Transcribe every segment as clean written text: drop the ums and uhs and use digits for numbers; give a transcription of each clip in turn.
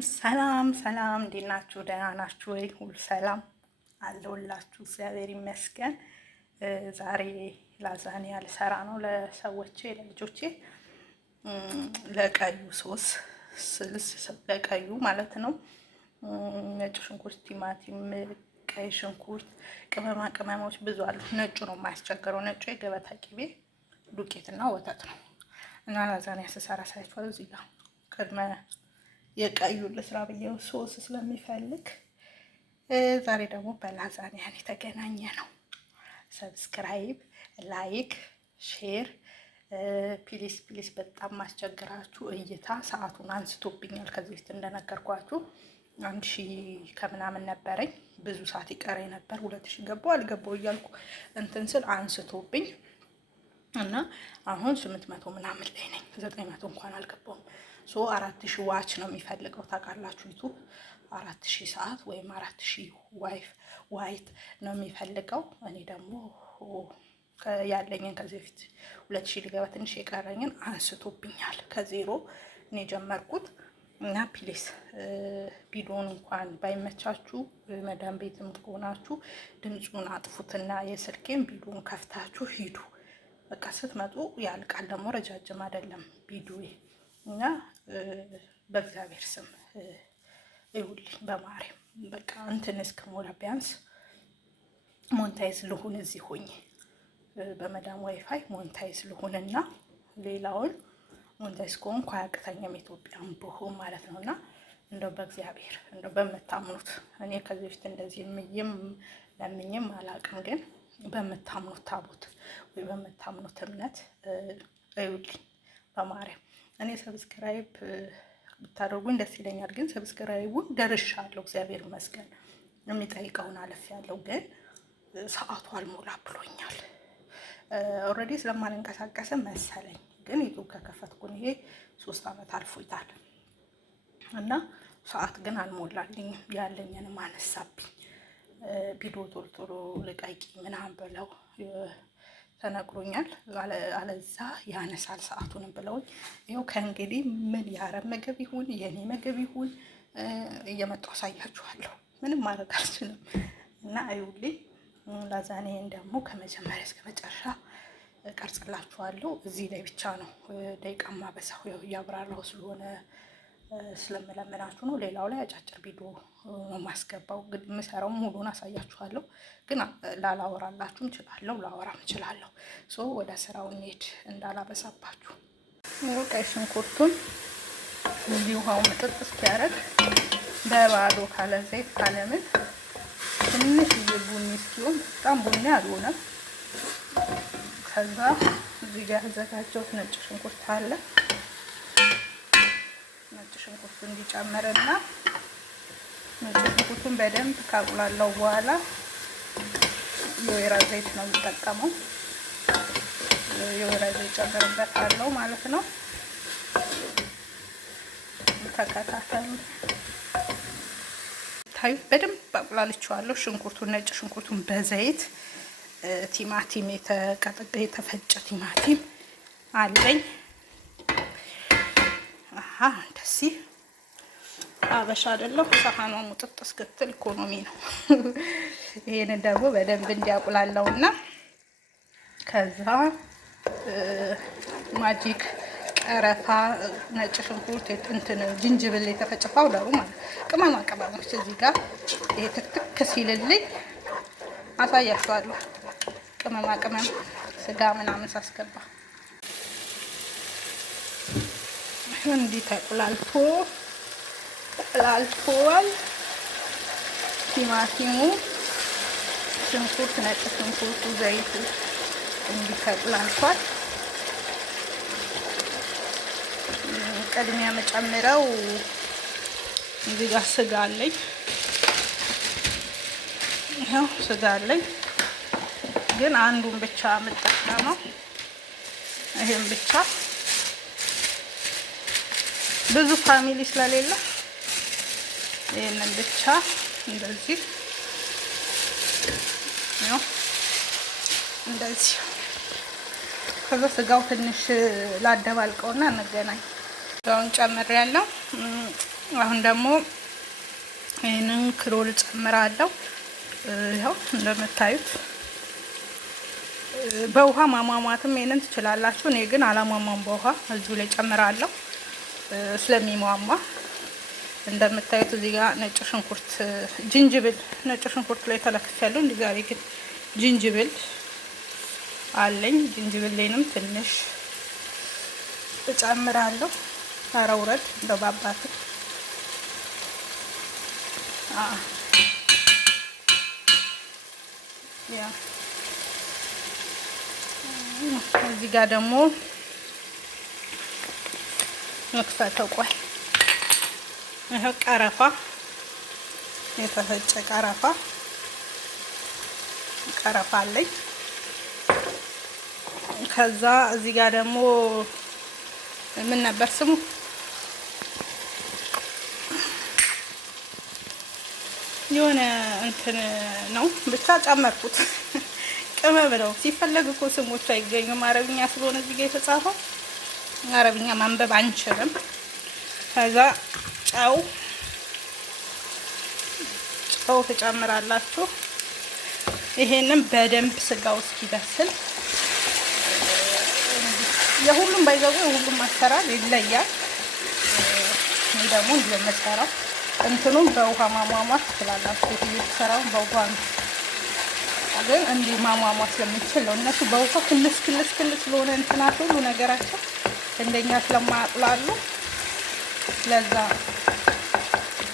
ሰላም ሰላም፣ እንዴት ናችሁ? ደህና ናችሁ ወይ? ሁሉ ሰላም አለሁላችሁ። እግዚአብሔር ይመስገን። ዛሬ ላዛኒያ ልሰራ ነው ለሰዎቼ ለልጆቼ። ለቀዩ ሶስ ስልስ ለቀዩ ማለት ነው። ነጭ ሽንኩርት፣ ቲማቲም፣ ቀይ ሽንኩርት፣ ቅመማ ቅመሞች ብዙ አሉ። ነጩ ነው የማያስቸግረው። ነጩ የገበታ ቂቤ ዱቄትና ወተት ነው እና ላዛኒያ ስሰራ ሳይቷል እዚህ ጋር ቅድመ የቀዩ ልስራ ብዬው ሶስ ስለሚፈልግ ዛሬ ደግሞ በላዛኒያ የተገናኘ ነው። ሰብስክራይብ፣ ላይክ፣ ሼር ፕሊስ ፕሊስ። በጣም ማስቸግራችሁ እይታ ሰዓቱን አንስቶብኛል። ከዚህ በፊት እንደነገርኳችሁ 1000 ከምናምን ነበረኝ። ብዙ ሰዓት ይቀረኝ ነበር። 2000 ገባው አልገባው እያልኩ እንትን ስል አንስቶብኝ እና አሁን 800 ምናምን ላይ ነኝ። 900 እንኳን አልገባውም። 4000 ዋች ነው የሚፈልገው ታውቃላችሁ። ዩቱብ 4000 ሰዓት ወይም 4000 ዋይት ነው የሚፈልገው። እኔ ደግሞ ያለኝን ከዚህ በፊት 2000 ሊገባ ትንሽ የቀረኝን አንስቶብኛል። ከዜሮ እኔ ጀመርኩት እና ፕሊስ ቪዲዮን እንኳን ባይመቻችሁ መዳም ቤትም ከሆናችሁ ድምፁን አጥፉትና የስልኬን ቪዲዮን ከፍታችሁ ሂዱ። በቃ ስትመጡ ያልቃል። ደግሞ ረጃጅም አይደለም ቪዲዮ እና በእግዚአብሔር ስም ይውልኝ በማርያም በቃ እንትን እስከሞላ ቢያንስ ሞንታይዝ ልሁን እዚህ ሆኜ በመዳም ዋይፋይ ሞንታይዝ ልሁንና ሌላውን ሞንታይዝ ከሆንኩ አያቅተኝም ኢትዮጵያን ብሆን ማለት ነው። እና እንደው በእግዚአብሔር እንደው በምታምኑት እኔ ከዚህ በፊት እንደዚህ ለምኝም አላውቅም፣ ግን በምታምኑት ታቦት ወይ በምታምኑት እምነት ይውልኝ በማርያም። እኔ ሰብስክራይብ ብታደርጉኝ ደስ ይለኛል፣ ግን ሰብስክራይቡን ደርሻለሁ እግዚአብሔር ይመስገን። የሚጠይቀውን አለፍ ያለው ግን ሰዓቱ አልሞላ ብሎኛል። ኦልሬዲ ስለማልንቀሳቀስ መሰለኝ፣ ግን ዩቱብ ከከፈትኩን ይሄ 3 ዓመት አልፎታል እና ሰዓት ግን አልሞላልኝም። ያለኝንም አነሳብኝ። ቪዲዮ ቶሎ ቶሎ ልቀቂ ምናምን ብለው ተነግሮኛል። አለዛ ያነሳል ሰዓቱንም ብለውኝ ይኸው ከእንግዲህ ምን የአረብ ምግብ ይሁን የኔ ምግብ ይሁን እየመጣሁ አሳያችኋለሁ። ምንም ማድረግ አልችልም እና አይውልኝ። ላዛኒያን ደግሞ ከመጀመሪያ እስከ መጨረሻ ቀርጽላችኋለሁ። እዚህ ላይ ብቻ ነው ደቂቃማ በዛው ያው እያብራራሁ ስለሆነ ስለምለምናችሁ ነው። ሌላው ላይ አጫጭር ቪዲዮ ነው ማስገባው። እንግዲህ የምሰራው ሙሉን አሳያችኋለሁ፣ ግን ላላወራላችሁ እችላለሁ፣ ላወራም እችላለሁ። ወደ ስራው እንሂድ እንዳላበሳባችሁ። ቀይ ሽንኩርቱን እንዲህ ውሃው መጠጥ እስኪያደርግ በባዶ ካለ ዘይት ካለምን ትንሽ ቡኒ እስኪሆን፣ በጣም ቡኒ አልሆነም። ከዛ እዚህ ጋር ያዘጋጀሁት ነጭ ሽንኩርት አለ። ነጭ ሽንኩርቱ እንዲጨምርና ነጭ ሽንኩርቱን በደንብ ካቁላላው በኋላ የወይራ ዘይት ነው የምጠቀመው። የወይራ ዘይት ጨምርበታለሁ ማለት ነው። ተከታተሉ። ታዩት በደንብ አቁላልቼዋለሁ። ሽንኩርቱን ነጭ ሽንኩርቱን በዘይት ቲማቲም የተፈጨ ቲማቲም አለኝ። እንደዚህ አበሻ አይደለሁ። ሳህኗ ሙጥጥ እስክትል ኢኮኖሚ ነው። ይሄንን ደግሞ በደንብ እንዲያቁላላውና ከዛ ማጂክ ቀረፋ፣ ነጭ ሽንኩርት፣ እንትን ጅንጅብል የተፈጨ ፓውደሩ ማለት ቅመማ ቅመሞች እዚህ ጋር ይሄ ትክትክ ሲልልኝ አሳያችኋለሁ። ቅመማ ቅመም ስጋ ምናምን ሳስገባ እንዲህ ተቁላልቷል። ቲማቲሙ፣ ሽንኩርት፣ ነጭ ሽንኩርቱ፣ ዘይቱ እንዲህ ተቁላልቷል። ቅድሚያ መጨምረው እዚህ ጋር ስጋ አለኝ። ይኸው ስጋ አለኝ፣ ግን አንዱን ብቻ የምጠቀመው ይሄን ብቻ። ብዙ ፋሚሊ ስለሌለ ይሄንን ብቻ እንደዚህ ነው። እንደዚህ ከዛ ስጋው ትንሽ ላደባልቀውና እንገናኝ። ስጋውን ጨምሬያለሁ። አሁን ደግሞ ይሄንን ክሎል ጨምራለሁ። ይኸው እንደምታዩት በውሃ ማሟሟትም ይሄንን ትችላላችሁ። እኔ ግን አላሟሟም፣ በውሃ እዚሁ ላይ ጨምራለሁ ስለሚሟሟ። እንደምታዩት እዚህ ጋር ነጭ ሽንኩርት፣ ጅንጅብል፣ ነጭ ሽንኩርት ላይ ተለክፌያለሁ። እንዲህ ዛሬ ግን ጅንጅብል አለኝ። ጅንጅብሌንም ትንሽ እጨምራለሁ። ኧረ ውረድ እንደው ባባት ያ እዚህ ጋር ደግሞ መክፈተው። ቆይ ይሄው ቀረፋ፣ የተፈጨ ቀረፋ አለኝ። ከዛ እዚህ ጋር ደግሞ ምን ነበር ስሙ? የሆነ እንትን ነው ብቻ ጨመርኩት። ቅመም ነው። ሲፈለግ እኮ ስሞቹ አይገኙም። አረብኛ ስለሆነ እዚህ ጋር የተጻፈው አረብኛ ማንበብ አንችልም። ከዛ ጨው ትጨምራላችሁ። ይሄንን በደንብ ስጋው እስኪበስል የሁሉም ባይዘው የሁሉም አሰራር ይለያል። እኔ ደግሞ እንደምሰራው እንትኑም በውሃ ማሟሟት ትችላላችሁ። የተሰራው በውሃ ነው፣ ግን እንዲህ ማሟሟት ስለምችል ነው። እነሱ በውሃ ክልስ ስለሆነ እንትናቸው ሁሉ ነገራቸው እንደኛ ስለማያቁላሉ ለዛ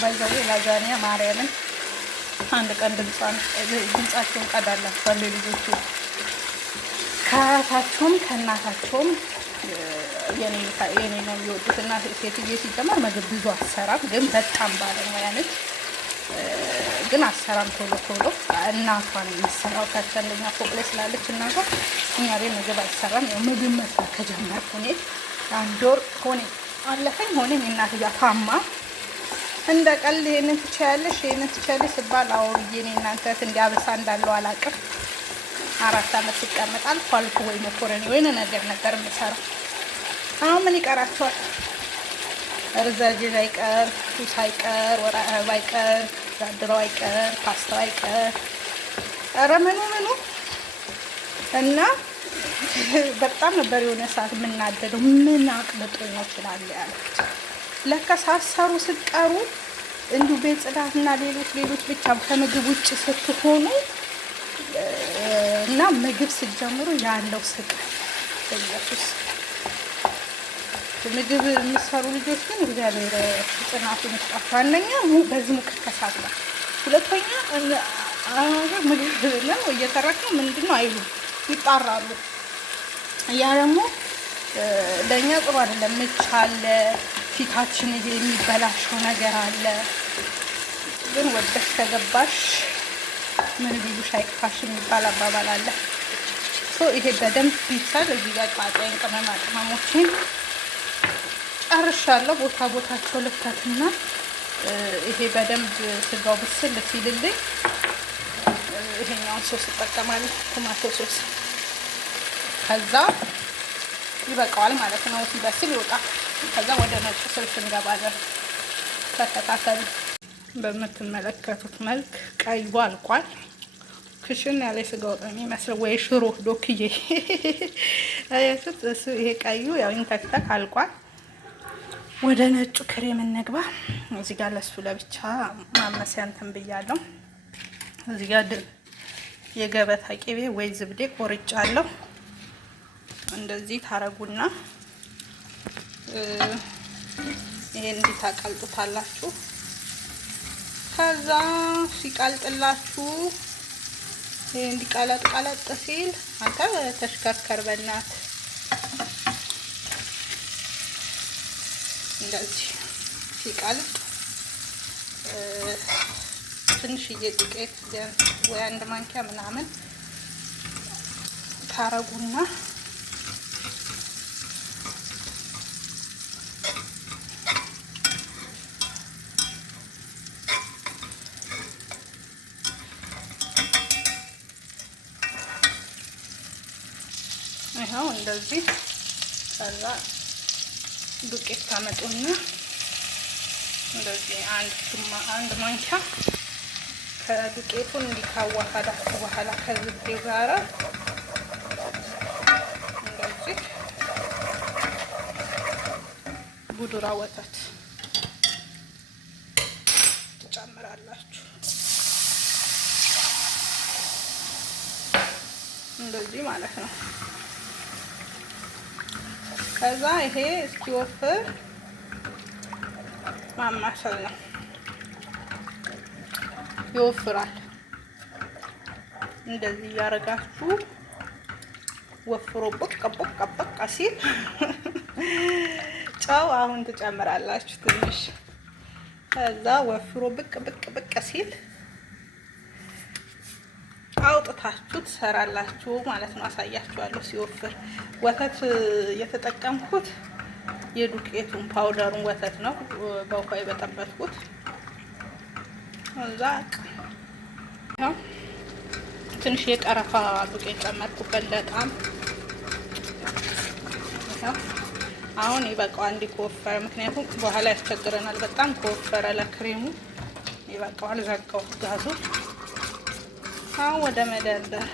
ባይዘው ላዛኒያ ማርያምን አንድ ቀን ድምጻቸውን ቀዳላችኋለሁ። ልጆቹ ከአያታቸውም ከእናታቸውም የኔ ነው የሚወዱት። እና ሴትዬ ሲጀመር ምግብ ብዙ አሰራም፣ ግን በጣም ባለሙያ ነች። ግን አሰራም ቶሎ እናቷን የሚሰራው ከአንደኛ ፎቅ ላይ ስላለች እናቷ እኛ ቤት ምግብ አይሰራም። ያው ምግብ መስራት ከጀመርኩ እኔ አንድ ወር አለፈኝ ሆነኝ። እናትዬ ታማ እንደ ቀልድ ይሄንን ትችያለሽ ስባል አውርዬ እኔ እናንተ እንዲያበሳ እንዳለው አላውቅም። 4 አመት ሲቀመጥ አልፎ ወይ መኮረኒ ወይ ነገር የምሰራው። አሁን ምን ይቀራቸዋል? ርዛጅን አይቀር፣ ሱስ አይቀር፣ ወራ አበባ አይቀር፣ ዛድረው አይቀር፣ ፓስታው አይቀር፣ ኧረ ምኑ እና በጣም ነበር የሆነ ሰዓት የምናደደው። ምን አቅልጦ ነው ይችላል ያሉት። ለካ ሳሰሩ ስትቀሩ እንዲሁ ቤት ጽዳትና ሌሎች ብቻ ከምግብ ውጭ ስትሆኑ እና ምግብ ስትጀምሩ ያለው ስቃይ በኢየሱስ። ምግብ የሚሰሩ ልጆች ግን እግዚአብሔር ጽናቱን ይስጣቸው። አንደኛ በዚህ ሙቀት ተሳትፏል፣ ሁለተኛ ምግብ ነው እየሰራች ነው ምንድነው አይሉም፣ ይጣራሉ። ያ ደግሞ ለእኛ ጥሩ አይደለም። ምች አለ፣ ፊታችን ይሄ የሚበላሸው ነገር አለ። ግን ወደሽ ከገባሽ ምን ቢሉሽ አይክፋሽ የሚባል አባባል አለ። ይሄ በደንብ ቢሰል እዚህ ጋር ቃጫይን ቅመሞችን ጨርሻለሁ። ቦታቸው ልክተትና ይሄ በደንብ ስጋው ብስል ሲልልኝ ይሄኛውን ሶስ እጠቀማለሁ፣ ቶማቶ ሶስ። ከዛ ይበቃዋል ማለት ነው። ሲበስል ይወጣል። ከዛ ወደ ነጭ ስልስ እንገባለን። ተከታተሉ። በምትመለከቱት መልክ ቀዩ አልቋል። ክሽን ያለ ስጋ ወጥ የሚመስለው ወይ ሽሮ ዶክዬ ይሄ ቀዩ ያው ይንተክተክ አልቋል። ወደ ነጩ ክሬም እንግባ። እዚህ ጋር ለሱ ለብቻ ማመሲያ እንትን ብያለሁ። እዚህ ጋር የገበታ ቅቤ ወይ ዝብዴ ቆርጫለሁ። እንደዚህ ታረጉና ይሄን እንዲህ ታቀልጡታላችሁ። ከዛ ሲቀልጥላችሁ ይሄ እንዲቀለጥ ሲል አንተ ተሽከርከር በእናት እንደዚህ ሲቀልጥ ትንሽዬ ዱቄት ወይ 1 ማንኪያ ምናምን ታረጉና ይሄው እንደዚህ ከዛ ዱቄት ታመጡና እንደዚህ አንድ ማንኪያ ከዱቄቱን እንዲካዋሃዳችሁ በኋላ ከዝቤው ጋራ እንደዚህ ቡድራ ወተት ትጨምራላችሁ። እንደዚህ ማለት ነው። ከዛ ይሄ እስኪወፍር ማማሰል ነው። ይወፍራል። እንደዚህ እያደረጋችሁ ወፍሮ በቃ ሲል ጨው አሁን ትጨምራላችሁ ትንሽ። ከዛ ወፍሮ ብቅ ሲል አውጥታችሁ ትሰራላችሁ ማለት ነው። አሳያችኋለሁ ሲወፍር። ወተት የተጠቀምኩት የዱቄቱን ፓውደሩን ወተት ነው፣ በውሃ የበጠበጥኩት። እዛ ትንሽ የቀረፋ ዱቄት ጨመርኩበት ለጣም። አሁን ይበቃዋል እንዲከወፈረ፣ ምክንያቱም በኋላ ያስቸግረናል። በጣም ከወፈረ ለክሬሙ ይበቃዋል። ዘጋው ጋዙ። አሁን ወደ መደርደር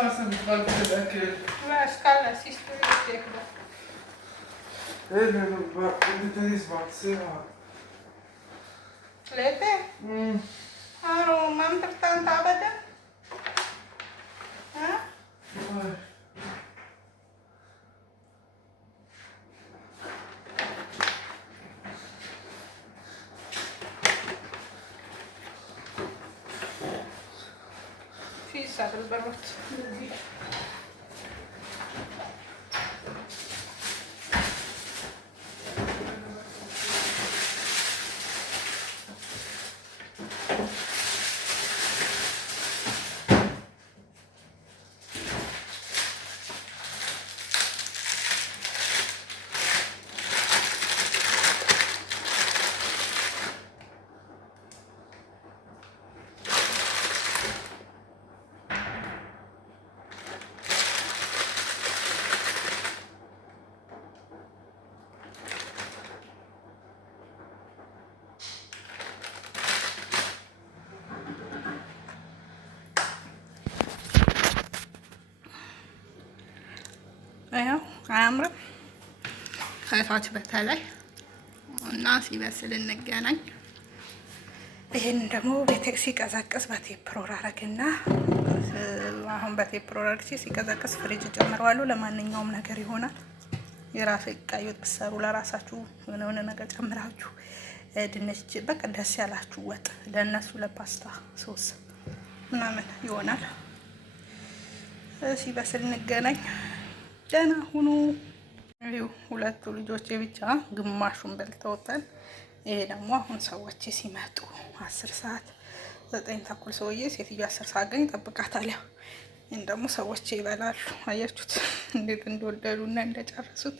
خلاص متغلبة الأكل. بس خلص يستوي وتاكله. إيه بدي تريس بعد ساعة. 3. هارو ما مترتان أبدا. ها؟ في سبب البروت. ያው አያምርም? ከታች በተለይ እና ሲበስል እንገናኝ። ይሄን ደግሞ በቴክሲ ሲቀዘቅዝ በቴፕሮር አረግና አሁን በቴፕሮር አርግቼ ሲቀዘቅዝ ፍሪጅ ጨምረዋለሁ። ለማንኛውም ነገር ይሆናል። የራሱ ቀይ ወጥ ብትሰሩ ለራሳችሁ የሆነ ነገር ጨምራችሁ ድንች በቃ ደስ ያላችሁ ወጥ ለነሱ ለፓስታ ሶስ ምናምን ይሆናል። ሲበስል እንገናኝ። ደህና ሁኑ። ሁለቱ ልጆቼ ብቻ ግማሹን በልተውታል። ይሄ ደግሞ አሁን ሰዎች ሲመጡ 10 ሰዓት 9 ተኩል ሰውዬ ሴትዮ 10 ሰዓት ግን ይጠብቃታል። ያው ይህን ደግሞ ሰዎች ይበላሉ። አያችሁት እንዴት እንደወደዱና እንደጨረሱት።